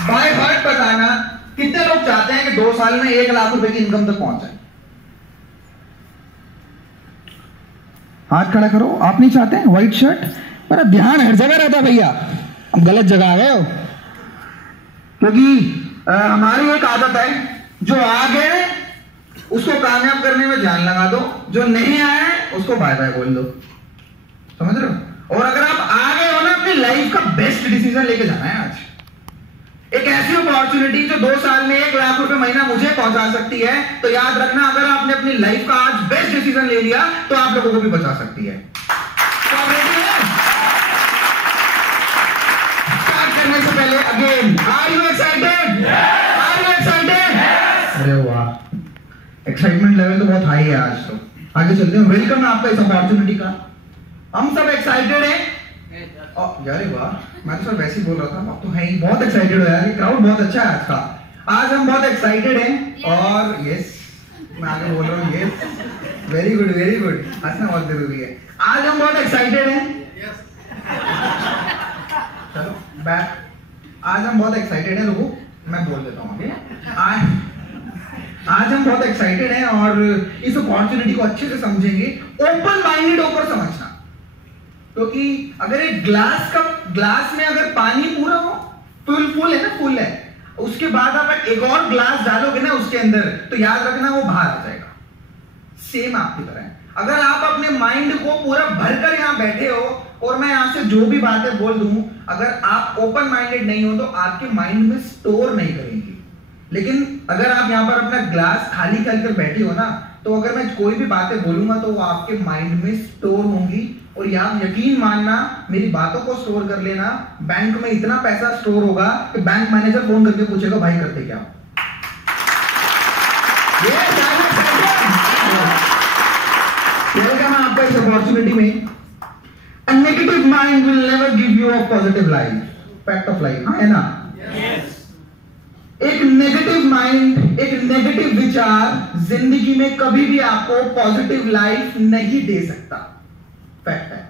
By heart बताना कितने लोग चाहते हैं कि 2 साल में 1 लाख रुपए की इनकम तक पहुंच जाए? हाथ खड़ा करो। आप नहीं चाहते? व्हाइट शर्ट, मेरा ध्यान हर जगह रहता भैया, अब गलत जगह आ गए हो। क्योंकि हमारी एक आदत है, जो आ गए उसको कामयाब करने में ध्यान लगा दो, जो नहीं आए उसको बाय बाय बोल दो। समझ रहे हो? और अगर आप आ गए हो ना, अपनी लाइफ का बेस्ट डिसीजन लेके जाना है। आज एक ऐसी अपॉर्चुनिटी जो 2 साल में 1 लाख रुपए महीना मुझे पहुंचा सकती है, तो याद रखना, अगर आपने अपनी लाइफ का आज बेस्ट डिसीजन ले लिया तो आप लोगों को भी बचा सकती है। तो आप रेडी हैं? स्टार्ट करने से पहले again, are you excited? Are you excited? अरे वाह, एक्साइटमेंट लेवल तो बहुत हाई है आज। तो आगे चलते हैं। वेलकम है आपका इस अपॉर्चुनिटी का। हम सब एक्साइटेड हैं। यार वाह, मैं तो सर वैसे ही बोल रहा था, आप तो है ही बहुत एक्साइटेड हो यार। ये क्राउड बहुत अच्छा है आज का। आज हम बहुत एक्साइटेड हैं और यस, मैं आगे बोल रहा हूँ yes, very good very good, हंसना बहुत जरूरी है। आज हम बहुत एक्साइटेड हैं। चलो बैक। आज हम बहुत एक्साइटेड हैं लोगों, मैं बोल देता हूँ आगे। आज हम बहुत एक्साइटेड हैं और इस अपॉर्चुनिटी को अच्छे से समझेंगे। ओपन माइंडेड होकर समझना, क्योंकि अगर एक ग्लास में अगर पानी पूरा हो, फुल है ना, फुल है, उसके बाद आप एक और ग्लास डालोगे ना उसके अंदर, तो याद रखना वो बाहर आ जाएगा। सेम आपकी तरह है। अगर आप अपने माइंड को पूरा भरकर यहां बैठे हो और मैं यहां से जो भी बातें बोल दूं, अगर आप ओपन माइंडेड नहीं हो तो आपके माइंड में स्टोर नहीं करेंगे। लेकिन अगर आप यहां पर अपना ग्लास खाली करके बैठे हो ना, तो अगर मैं कोई भी बातें बोलूंगा तो वो आपके माइंड में स्टोर होंगी। और यार यकीन मानना, मेरी बातों को स्टोर कर लेना, बैंक में इतना पैसा स्टोर होगा कि बैंक मैनेजर फोन करके पूछेगा भाई करते क्या? वेलकम है आपका इस अपॉर्चुनिटी में। A negative mind will never give you a positive life. Fact of life, है ना? Yes. एक नेगेटिव माइंड, एक नेगेटिव विचार जिंदगी में कभी भी आपको पॉजिटिव लाइफ नहीं दे सकता। फैक्ट है।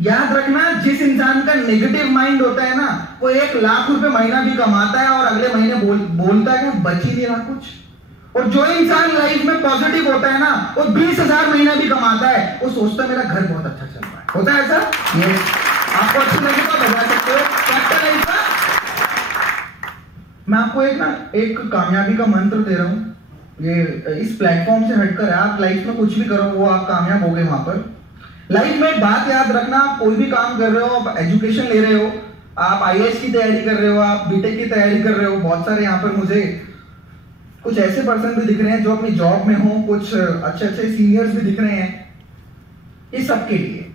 याद रखना, जिस इंसान का नेगेटिव माइंड होता है ना, वो 1 लाख रुपए महीना भी कमाता है और अगले महीने बोलता है कि बच ही नहीं रहा कुछ। और जो इंसान लाइफ में पॉजिटिव होता है ना, वो 20,000 महीना भी कमाता है, वो सोचता है मेरा घर बहुत अच्छा चल रहा है। होता है ऐसा? यस। आपको अच्छा लगे तो बता सकते हो। फैक्ट है इसका। मैं आपको एक कामयाबी का मंत्र दे रहा हूं। ये इस प्लेटफॉर्म से हटकर है, आप लाइफ में कुछ भी करो वो आप कामयाब हो गए वहां पर। लाइफ में एक बात याद रखना, आप कोई भी काम कर रहे हो, आप एजुकेशन ले रहे हो, आप आईएएस की तैयारी कर रहे हो, आप बीटेक की तैयारी कर रहे हो। बहुत सारे यहाँ पर मुझे कुछ ऐसे पर्सन भी दिख रहे हैं जो अपनी जॉब में हो, कुछ अच्छे अच्छे सीनियर्स भी दिख रहे हैं। ये सबके लिए,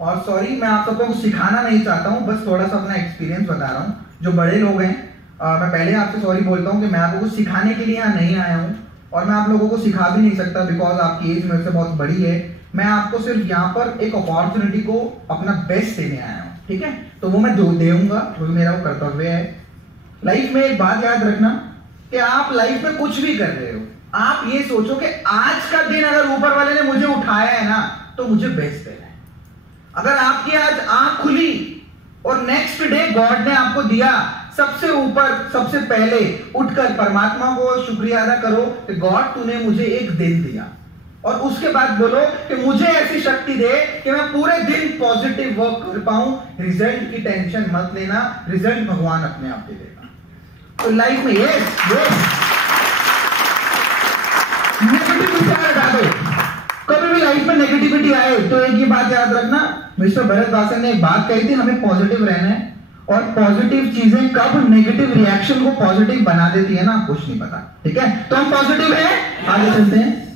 और सॉरी मैं आप सबको कुछ सिखाना नहीं चाहता हूँ, बस थोड़ा सा अपना एक्सपीरियंस बता रहा हूँ। जो बड़े लोग हैं, मैं पहले आपसे सॉरी बोलता हूँ कि मैं आपको कुछ सिखाने के लिए यहाँ नहीं आया हूँ, और मैं आप लोगों को सिखा भी नहीं सकता बिकॉज आपकी एज मेरे से बहुत बड़ी है। मैं आपको सिर्फ यहाँ पर एक अपॉर्चुनिटी को अपना बेस्ट देने आया हूँ, ठीक है? तो वो मैं दूंगा, वो मेरा वो कर्तव्य है। लाइफ में एक बात याद रखना कि आप लाइफ में कुछ भी कर रहे हो, आप ये सोचो कि आज का दिन अगर ऊपर वाले ने मुझे उठाया है ना, तो मुझे बेस्ट देना है। अगर आपकी आज आंख खुली और नेक्स्ट डे गॉड ने आपको दिया, सबसे ऊपर सबसे पहले उठकर परमात्मा को शुक्रिया अदा करो कि गॉड तूने मुझे एक दिन दिया, और उसके बाद बोलो कि मुझे ऐसी शक्ति दे कि मैं पूरे दिन पॉजिटिव वर्क कर पाऊं। रिजल्ट की टेंशन मत लेना, रिजल्ट भगवान अपने आप दे देगा। तो लाइफ में नेगेटिव विचार हटा दो। कभी भी लाइफ में नेगेटिविटी आए तो एक ही बात याद रखना, मिस्टर भरत वासन ने एक बात कही थी, हमें पॉजिटिव रहना है, और पॉजिटिव चीजें कब नेगेटिव रिएक्शन को पॉजिटिव बना देती है ना, कुछ नहीं पता। ठीक है, तो हम पॉजिटिव हैं, आगे चलते हैं।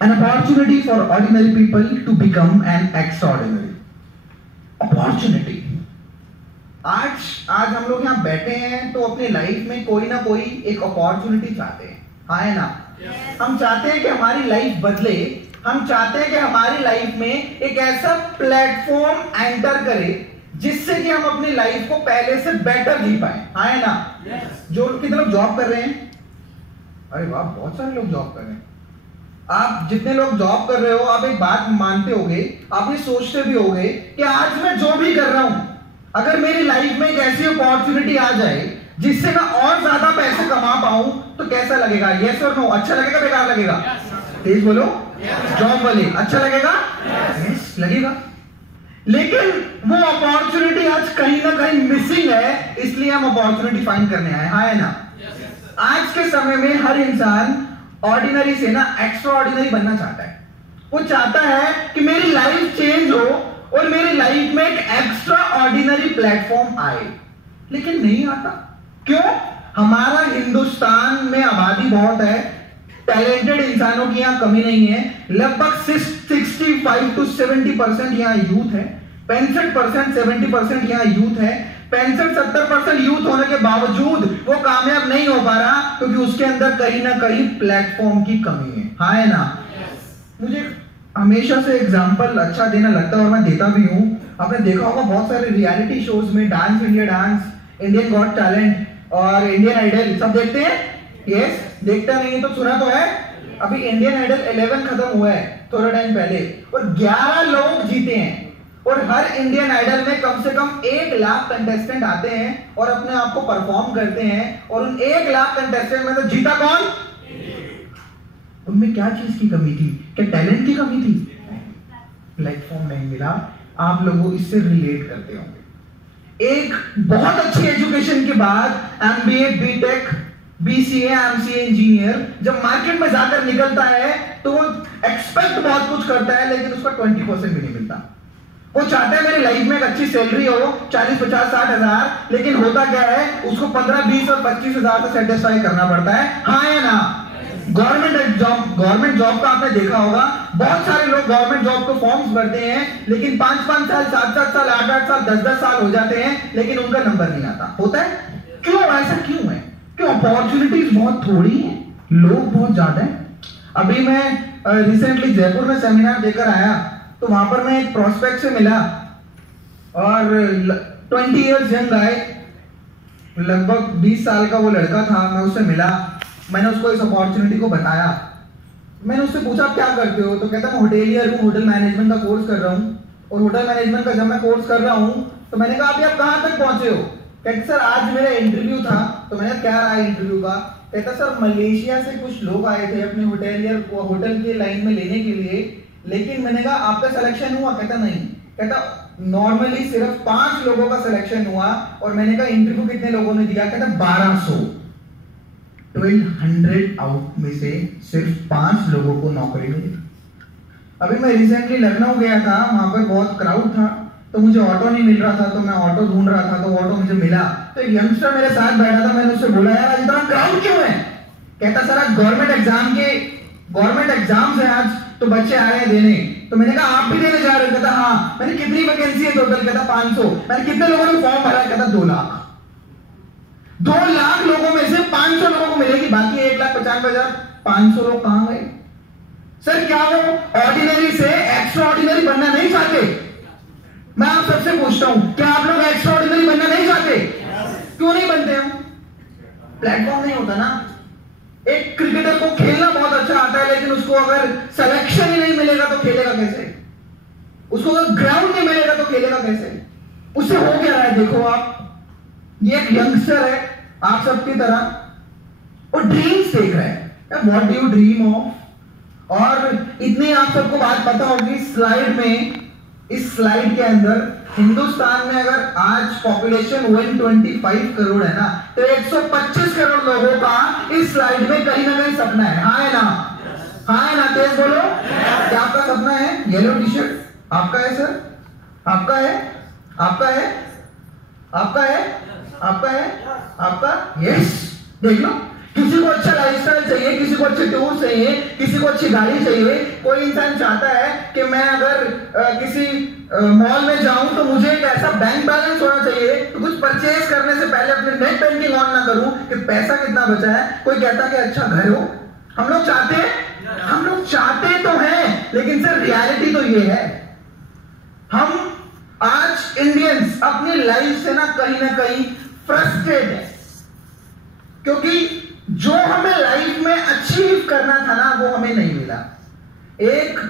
An opportunity for ordinary people to become an extraordinary opportunity। आज हम लोग यहाँ बैठे हैं तो अपनी लाइफ में कोई ना कोई एक अपॉर्चुनिटी चाहते हैं, हाँ है ना? yes। हम चाहते हैं कि हमारी लाइफ बदले, हम चाहते हैं कि हमारी लाइफ में एक ऐसा प्लेटफॉर्म एंटर करे जिससे कि हम अपनी लाइफ को पहले से बेटर जी पाए, हाँ है ना? yes। जो कितने लोग जॉब कर रहे हैं? अरे वाह, बहुत सारे लोग जॉब कर रहे हैं। आप जितने लोग जॉब कर रहे हो, आप एक बात मानते होगे, आप ये सोचते भी होगे कि आज मैं जो भी कर रहा हूं, अगर मेरी लाइफ में एक ऐसी अपॉर्चुनिटी आ जाए जिससे मैं और ज्यादा पैसे कमा पाऊं तो कैसा लगेगा? यस और नो? अच्छा लगेगा, बेकार लगेगा? तेज बोलो। जॉब वाले अच्छा लगेगा? यस लगेगा। लेकिन वो अपॉर्चुनिटी आज कहीं ना कहीं मिसिंग है, इसलिए हम अपॉर्चुनिटी फाइंड करने आए। हाँ है ना? आज के समय में हर इंसान ऑर्डिनरी से ना एक्स्ट्रा ऑर्डिनरी बनना चाहता है। वो चाहता है कि मेरी लाइफ चेंज हो और मेरी लाइफ में एक एक्स्ट्रा ऑर्डिनरी प्लेटफॉर्म आए, लेकिन नहीं आता। क्यों? हमारा हिंदुस्तान में आबादी बहुत है, टैलेंटेड इंसानों की यहां कमी नहीं है। लगभग 65 to 70% यहां यूथ है, 65% 70% यहां यूथ है। 65-70% यूथ होने के बावजूद वो कामयाब नहीं हो पा रहा क्योंकि उसके अंदर कहीं ना कहीं प्लेटफॉर्म की कमी है। हाँ है ना? मुझे हमेशा से एग्जाम्पल अच्छा देना लगता है और मैं देता भी हूं। आपने देखा होगा बहुत सारे रियलिटी शोज में, dance India dance, Indian got talent और इंडियन आइडल, सब देखते हैं? यस। देखता नहीं तो सुना तो है। अभी इंडियन आइडल 11 खत्म हुआ है थोड़ा टाइम पहले और 11 लोग जीते हैं। और हर इंडियन आइडल में कम से कम 1 लाख कंटेस्टेंट आते हैं और अपने आप को परफॉर्म करते हैं, और उन 1 लाख कंटेस्टेंट में तो जीता कौन? उनमें क्या चीज की कमी थी? क्या टैलेंट की कमी थी? प्लेटफॉर्म नहीं मिला। आप लोगों इससे रिलेट करते होंगे। एक बहुत अच्छी एजुकेशन के बाद MBA, BTech, BCA, MCA engineer जब मार्केट में जाकर निकलता है तो वो एक्सपेक्ट बहुत कुछ करता है, लेकिन उसका 20% भी नहीं मिलता। वो चाहता है मेरी लाइफ में एक अच्छी सैलरी हो, 40, 50, 60 हजार, लेकिन होता क्या है? उसको 15, 20 और 25 हजार से सेटिस्फाई करना पड़ता है। हाँ या ना? गवर्नमेंट जॉब का आपने देखा होगा, बहुत सारे लोग गवर्नमेंट जॉब को फॉर्म्स भरते हैं, लेकिन 5-5 साल, 7-7 साल, 8-8 साल, 10-10 साल हो जाते हैं, लेकिन उनका नंबर नहीं आता। होता है क्यों? ऐसा क्यों है? क्यों? अपॉर्चुनिटीज बहुत थोड़ी हैं, लोग बहुत ज्यादा हैं। अभी मैं रिसेंटली जयपुर में सेमिनार देकर आया तो वहां पर मैं एक प्रोस्पेक्ट से मिला और 20 इयर्स यंग गाय, लगभग 20 साल का वो लड़का था। मैं उससे मिला, मैंने उसको इस अपॉर्चुनिटी को बताया। मैंने उससे पूछा आप क्या करते हो? तो कहता मैं होटेलियर हूँ, होटल मैनेजमेंट का कोर्स कर रहा हूँ। और होटल मैनेजमेंट का जब मैं कोर्स कर रहा हूँ तो मैंने कहा आप कहाँ तक पहुंचे हो? कहते सर आज मेरा इंटरव्यू था। तो मैंने क्या रहा इंटरव्यू का? कहता सर मलेशिया से कुछ लोग आए थे अपने होटेलियर होटल के लाइन में लेने के लिए, लेकिन मैंने कहा आपका सिलेक्शन हुआ? कहता नहीं। कहता नॉर्मली सिर्फ 5 लोगों का सिलेक्शन हुआ। और मैंने कहा इंटरव्यू कितने लोगों ने दिया? कहता 1200। 1200 आउट में से सिर्फ 5 लोगों को नौकरी मिली। अभी मैं रिसेंटली लखनऊ गया था, वहां पर बहुत क्राउड था तो मुझे ऑटो नहीं मिल रहा था, तो मैं ऑटो ढूंढ रहा था तो ऑटो मुझे मिला। तो एक यंगस्टर मेरे साथ बैठा था, मैंने उससे बोला यार आज इतना क्राउड क्यों है? कहता सर आज गवर्नमेंट एग्जाम है आज, तो बच्चे आ रहे हैं देने। तो मैंने कहा आप भी देने जा रहे हो? कहता हाँ। मैंने कितनी वैकेंसी है टोटल? कहता 500। मैंने कितने लोगों ने फॉर्म भरा? कहता 2 लाख। 2 लाख लोगों में से 500 लोगों को मिलेगी, बाकी 1,95,000 500 लोग कहां गए? सर क्या वो ऑर्डिनरी से एक्स्ट्रा ऑर्डिनरी बनना नहीं चाहते? मैं आप सबसे पूछता हूं, क्या आप लोग एक्स्ट्रा ऑर्डिनरी बनना नहीं चाहते? क्यों नहीं बनते हम? प्लेटफॉर्म नहीं होता ना। एक क्रिकेटर को खेलना बहुत अच्छा आता है, लेकिन उसको अगर सिलेक्शन ही नहीं मिलेगा तो खेलेगा कैसे? उसको अगर ग्राउंड नहीं मिलेगा तो खेलेगा कैसे? उससे हो क्या रहा है? देखो आप, ये एक यंगस्टर है आप सबकी तरह, और ड्रीम्स देख रहा है। What do you dream of? और इतनी आप सबको बात पता होगी, स्लाइड में, इस स्लाइड के अंदर हिंदुस्तान में अगर आज पॉपुलेशन 125 करोड़ है ना, तो 125 करोड़ लोगों का इस स्लाइड में कहीं ना कहीं सपना है। हाँ है ना? हाँ है ना? तेज बोलो। क्या आपका सपना है? येलो टी शर्ट आपका है सर? आपका है? आपका है? आपका है? आपका है? आपका? यस। देख लो, किसी को अच्छा लाइफस्टाइल चाहिए, किसी को अच्छे टूर चाहिए, किसी को अच्छी गाड़ी चाहिए। कोई इंसान चाहता है कि मैं अगर किसी मॉल में जाऊं तो मुझे एक ऐसा बैंक बैलेंस होना चाहिए तो कुछ परचेज करने से पहले अपने नेट बैंकिंग ऑन ना करूं कि पैसा कितना बचा है। कोई कहता कि अच्छा घर हो। हम लोग चाहते हैं, हम लोग चाहते तो हैं, लेकिन सर रियलिटी तो ये है, हम आज इंडियंस अपनी लाइफ से ना कहीं फ्रस्ट्रेट है, क्योंकि जो हमें लाइफ में अचीव करना था ना वो हमें नहीं मिला। एक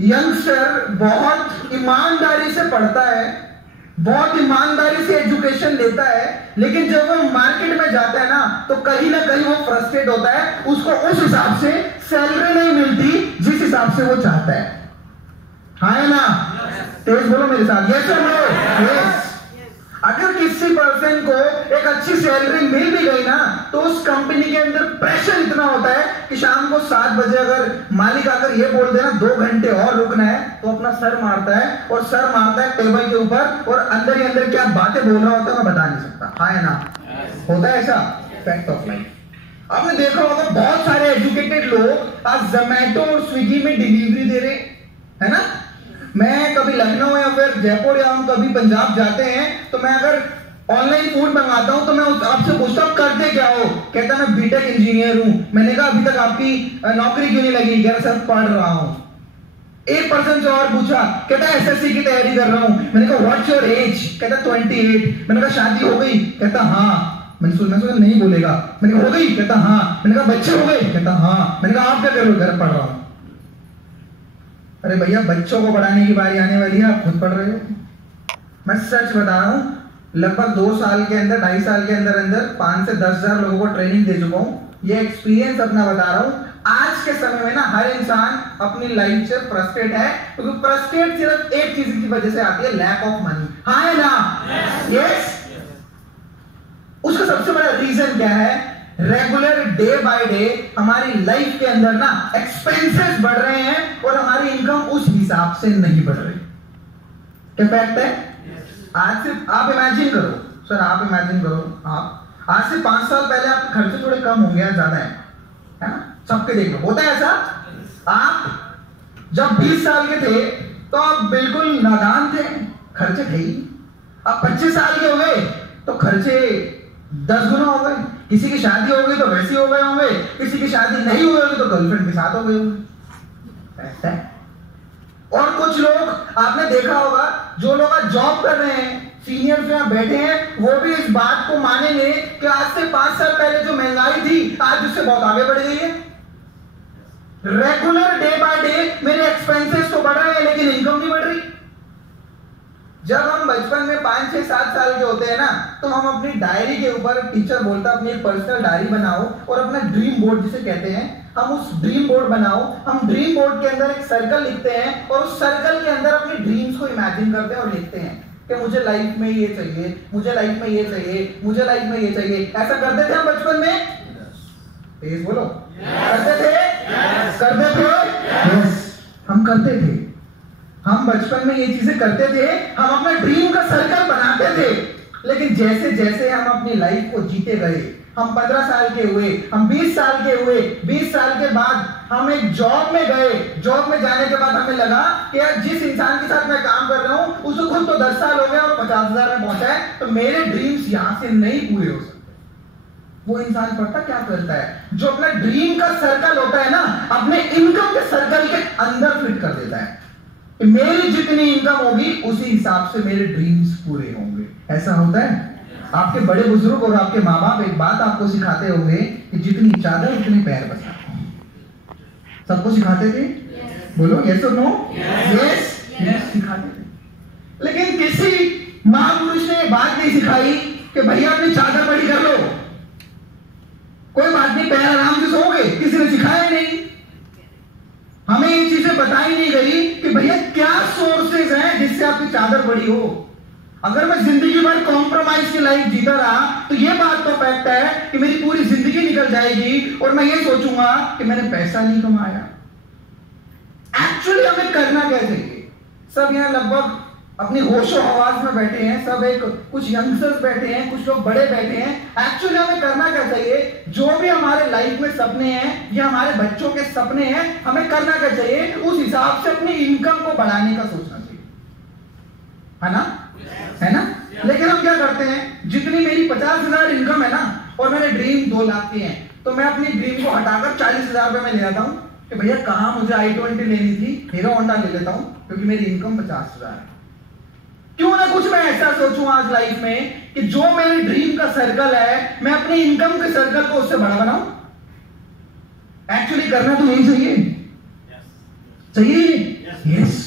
यंगस्टर बहुत ईमानदारी से पढ़ता है, बहुत ईमानदारी से एजुकेशन लेता है, लेकिन जब वो मार्केट में जाता है ना तो कहीं ना कहीं वो फ्रस्ट्रेट होता है, उसको उस हिसाब से सैलरी नहीं मिलती जिस हिसाब से वो चाहता है। हाँ है ना? तेज बोलो मेरे साथ, यस और नो? यस। अगर किसी पर्सन को एक अच्छी सैलरी मिल भी गई ना तो उस कंपनी के अंदर प्रेशर इतना होता है कि शाम को 7 बजे अगर मालिक आकर ये बोल देना 2 घंटे और रुकना है तो अपना सर मारता है, और सर मारता है टेबल के ऊपर, और अंदर ही अंदर क्या बातें बोल रहा होता है मैं बता नहीं सकता। हाँ है ना? होता है ऐसा, फैक्ट ऑफ लाइफ। आपने देखा होगा बहुत सारे एजुकेटेड लोग आज जोमैटो और स्विगी में डिलीवरी दे रहे है ना। मैं कभी लखनऊ या फिर जयपुर या हम कभी पंजाब जाते हैं तो मैं अगर ऑनलाइन फूड मंगाता हूं तो मैं आपसे पूछता हूं करते क्या हो, कहता मैं बीटेक इंजीनियर हूं। मैंने कहा अभी तक आपकी नौकरी क्यों नहीं लगी? कह रहा सर पढ़ रहा हूं। एक पर्सन से और पूछा, कहता एसएससी की तैयारी कर रहा हूं। मैंने कहा व्हाट्स योर एज? कहता 28। मैंने कहा शादी हो गई? कहता हाँ। मैंने सोचा नहीं बोलेगा। मैंने कहा हो गई? कहता हाँ। मैंने कहा बच्चे हो गए? कहता हाँ। मैंने कहा आप क्या कर रहे हो? घर पढ़ रहा हूं। अरे भैया बच्चों को पढ़ाने की बारी आने वाली है, आप खुद पढ़ रहे हो। मैं सच बता रहा हूं, लगभग 2 साल के अंदर 2.5 साल के अंदर 5 से 10 हजार लोगों को ट्रेनिंग दे चुका हूं। ये एक्सपीरियंस अपना बता रहा हूं। आज के समय में ना हर इंसान अपनी लाइफ से फ्रस्ट्रेट है, क्योंकि फ्रस्ट्रेट सिर्फ एक चीज की वजह से आती है, लैक ऑफ मनी। हाँ है ना? यस। उसका सबसे बड़ा रीजन क्या है? रेगुलर डे बाय डे हमारी लाइफ के अंदर ना एक्सपेंसेस बढ़ रहे हैं और हमारी इनकम उस हिसाब से नहीं बढ़ रही। क्या फैक्ट है? आज से आप इमेजिन करो, सर आप इमेजिन करो, आप आज से 5 साल पहले आपके खर्चे थोड़े कम होंगे या ज्यादा है ना? सबके देख लो, होता है ऐसा। आप जब 20 साल के थे तो आप बिल्कुल नादान थे, खर्चे थे ही। अब 25 साल के हो गए तो खर्चे 10 गुना हो गए। किसी की शादी हो गई तो वैसे हो गए होंगे, किसी की शादी नहीं हुई होगी तो गर्लफ्रेंड के साथ हो गए होंगे। ऐसा है। और कुछ लोग आपने देखा होगा, जो लोग आज जॉब कर रहे हैं, सीनियर्स यहाँ बैठे हैं, वो भी इस बात को मानेंगे कि आज से 5 साल पहले जो महंगाई थी आज उससे बहुत आगे बढ़ गई है। रेगुलर डे बाय डे मेरे एक्सपेंसेस तो बढ़ रहे हैं लेकिन इनकम नहीं बढ़ रही। जब हम बचपन में 5, 6, 7 साल के होते हैं ना तो हम अपनी डायरी के ऊपर, टीचर बोलता है अपनी एक पर्सनल डायरी बनाओ और अपना ड्रीम बोर्ड जिसे कहते हैं, हम उस ड्रीम बोर्ड बनाओ। हम ड्रीम बोर्ड के अंदर एक सर्कल लिखते हैं और उस सर्कल के अंदर अपने ड्रीम्स को इमेजिन करते हैं और लिखते हैं कि मुझे लाइफ में ये चाहिए, मुझे लाइफ में ये चाहिए, मुझे लाइफ में ये चाहिए। ऐसा करते थे हम बचपन में? तेज बोलो। करते थे? करते थे? हम करते थे। हम बचपन में ये चीजें करते थे, हम अपना ड्रीम का सर्कल बनाते थे। लेकिन जैसे जैसे हम अपनी लाइफ को जीते गए, हम 15 साल के हुए, हम 20 साल के हुए, 20 साल के बाद हम एक जॉब में गए। जॉब में जाने के बाद हमें लगा कि यार जिस इंसान के साथ मैं काम कर रहा हूं उसको खुद तो 10 साल हो गए और 50,000 में पहुंचा है, तो मेरे ड्रीम्स यहां से नहीं पूरे हो सकते। वो इंसान पता क्या करता है? जो अपना ड्रीम का सर्कल होता है ना, अपने इनकम के सर्कल के अंदर फिट कर देता है कि मेरी जितनी इनकम होगी उसी हिसाब से मेरे ड्रीम्स पूरे होंगे। ऐसा होता है। आपके बड़े बुजुर्ग और आपके माँ बाप एक बात आपको सिखाते होंगे कि जितनी चादर उतने पैर बचा। सबको सिखाते थे? बोलो यस और नो? यस, सिखाते थे। लेकिन किसी महापुरुष ने बात नहीं सिखाई कि भैया अपनी चादर बड़ी कर लो, कोई बात नहीं, पैर आराम से सोओगे। किसी ने सिखाया नहीं। हमें ये चीजें बताई नहीं गई कि भैया क्या सोर्सेज हैं जिससे आपकी चादर बड़ी हो। अगर मैं जिंदगी भर कॉम्प्रोमाइज की लाइफ जीता रहा तो ये बात तो फैक्ट है कि मेरी पूरी जिंदगी निकल जाएगी और मैं ये सोचूंगा कि मैंने पैसा नहीं कमाया। एक्चुअली हमें करना क्या चाहिए? सब यहाँ लगभग अपनी होशो हवास में बैठे हैं, सब एक कुछ यंगस्टर्स बैठे हैं, कुछ लोग बड़े बैठे हैं। एक्चुअली हमें करना क्या चाहिए? जो भी हमारे लाइफ में सपने हैं या हमारे बच्चों के सपने हैं, हमें करना क्या चाहिए? उस हिसाब से अपनी इनकम को बढ़ाने का सोचना चाहिए, है ना? है ना? लेकिन हम क्या करते हैं, जितनी मेरी 50,000 इनकम है ना और मेरे ड्रीम 2 लाख के हैं, तो मैं अपनी ड्रीम को हटाकर 40,000 रुपए में ले आता हूं कि भैया कहां मुझे i20 लेनी थी, हीरो होंडा ले लेता हूं क्योंकि मेरी इनकम 50,000 है। क्यों ना कुछ मैं ऐसा सोचूं आज लाइफ में कि जो मेरे ड्रीम का सर्कल है, मैं अपनी इनकम के सर्कल को उससे बड़ा बनाऊं। एक्चुअली करना तो यही चाहिए, चाहिए। यस।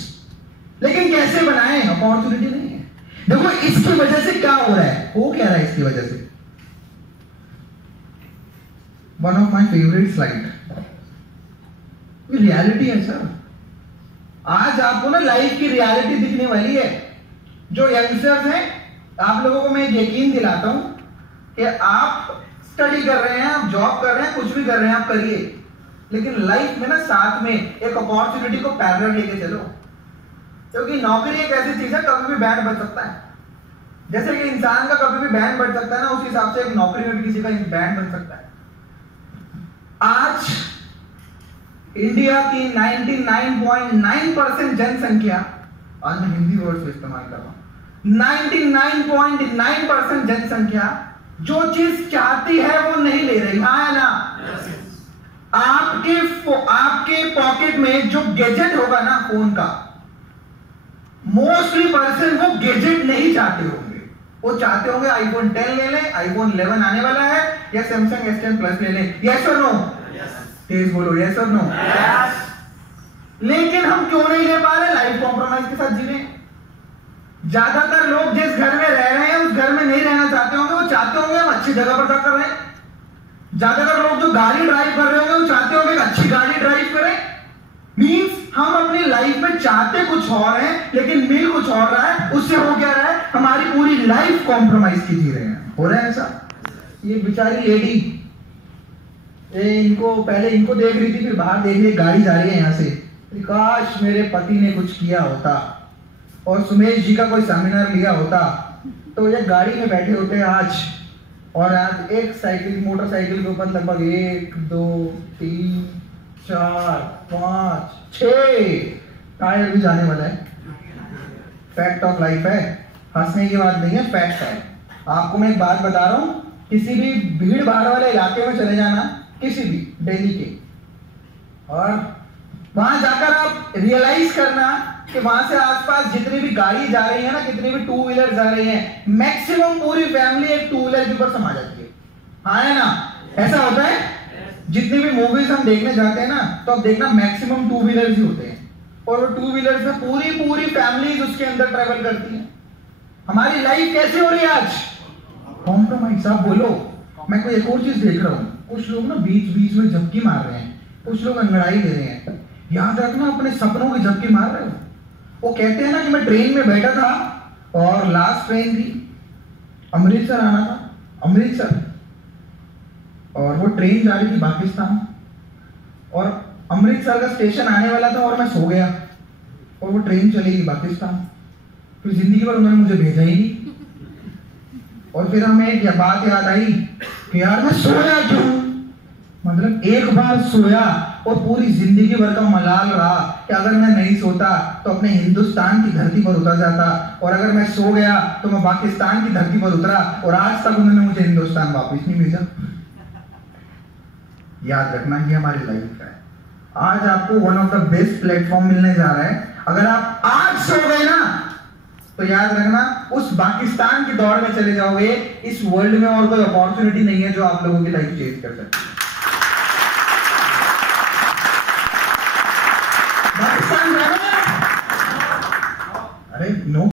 लेकिन कैसे बनाएं? अपॉर्चुनिटी नहीं है। देखो इसकी वजह से क्या हो रहा है, हो क्या रहा है इसकी वजह से। One of my favourite slide, ये रियलिटी है सर। आज आपको ना लाइफ की रियलिटी दिखने वाली है। जो यंगस्टर्स हैं, आप लोगों को मैं यकीन दिलाता हूं कि आप स्टडी कर रहे हैं, आप जॉब कर रहे हैं, कुछ भी कर रहे हैं, आप करिए, लेकिन लाइफ में ना साथ में एक अपॉर्चुनिटी को पैरेलल लेके चलो, क्योंकि नौकरी एक ऐसी चीज है कभी भी बैंड बज सकता है। जैसे कि इंसान का कभी भी बैंड बज सकता है ना, उस हिसाब से एक नौकरी में भी किसी का बैंड बन सकता है। आज इंडिया की 99.9% जनसंख्या, आज मैं हिंदी वर्ड से इस्तेमाल कर रहा हूं, 99.9% जनसंख्या जो चीज चाहती है वो नहीं ले रही। हाँ ना? आपके पॉकेट में जो गैजेट होगा ना फोन का, मोस्टली पर्सन वो गैजेट नहीं चाहते होंगे, वो चाहते होंगे आईफोन 10 ले लें, आईफोन 11 आने वाला है, या सैमसंग S10 प्लस ले लें। यस और नो? तेज बोलो, यस और नो? लेकिन हम क्यों नहीं ले पा रहे? लाइफ कॉम्प्रोमाइज के साथ जीने। ज्यादातर लोग जिस घर में रह रहे हैं उस घर में नहीं रहना चाहते होंगे, वो चाहते होंगे हम अच्छी जगह पर जाकर रहें। ज्यादातर लोग जो गाड़ी ड्राइव कर रहे होंगे वो चाहते होंगे अच्छी गाड़ी ड्राइव करें। मींस हम अपनी लाइफ में चाहते कुछ और हैं लेकिन मिल कुछ और रहा है। उससे हो क्या रहा है? हमारी पूरी लाइफ कॉम्प्रोमाइज की जी रहे हैं। हो रहा है ऐसा? ये बेचारी लेडी, इनको पहले इनको देख रही थी, फिर बाहर देख रही, गाड़ी जा रही है यहां से, काश मेरे पति ने कुछ किया होता और सुमेश जी का कोई सेमिनार लिया होता तो ये गाड़ी में बैठे होते आज, और आज एक साइकिल, मोटरसाइकिल के ऊपर लगभग 1 2 3 4 5 6 टायर भी जाने वाला है। फैक्ट ऑफ लाइफ है, हंसने की बात नहीं है, फैक्ट है। आपको मैं एक बात बता रहा हूं, किसी भी भीड़ भाड़ वाले इलाके में चले जाना, किसी भी दिल्ली के, और वहां जाकर आप रियलाइज करना कि वहां से आसपास जितनी भी गाड़ी जा रही है ना, कितनी भी टू व्हीलर जा रही है, मैक्सिमम पूरी फैमिली एक टू व्हीलर के ऊपर समा जाती है। हाँ है ना? ऐसा होता है। जितनी भी मूवीज हम देखने जाते हैं ना, तो आप देखना मैक्सिमम टू व्हीलर्स ही होते हैं, और वो टू व्हीलर्स में पूरी फैमिली उसके अंदर ट्रेवल करती है। हमारी लाइफ कैसे हो रही है आज? कॉम्प्रोमाइज। आप बोलो। मैं कोई एक और चीज देख रहा हूँ, कुछ लोग ना बीच बीच में झपकी मार रहे हैं, कुछ लोग अंगड़ाई दे रहे हैं। याद रखना, अपने सपनों की झपकी मार रहे हो। वो कहते हैं ना कि मैं ट्रेन में बैठा था और लास्ट ट्रेन थी, अमृतसर आना था, अमृतसर, और वो ट्रेन जा रही थी पाकिस्तान, और अमृतसर का स्टेशन आने वाला था और मैं सो गया, और वो ट्रेन चली गई पाकिस्तान। फिर जिंदगी भर उन्होंने मुझे भेजा ही नहीं। और फिर हमें एक बात याद आई कि यार मैं सोया क्यों? मतलब एक बार सोया और पूरी जिंदगी भर का मलाल रहा कि अगर मैं नहीं सोता तो अपने हिंदुस्तान की धरती पर उतर जाता, और अगर मैं सो गया तो मैं पाकिस्तान की धरती पर उतरा, और आज तक उन्होंने मुझे हिंदुस्तान वापस नहीं भेजा। याद रखना, ये हमारी लाइफ है। आज आपको one of the best platform मिलने जा रहा है। अगर आप आज सो गए ना, तो याद रखना उस पाकिस्तान की दौड़ में चले जाओगे। इस वर्ल्ड में और कोई अपॉर्चुनिटी नहीं है जो आप लोगों की लाइफ चेंज कर सकते।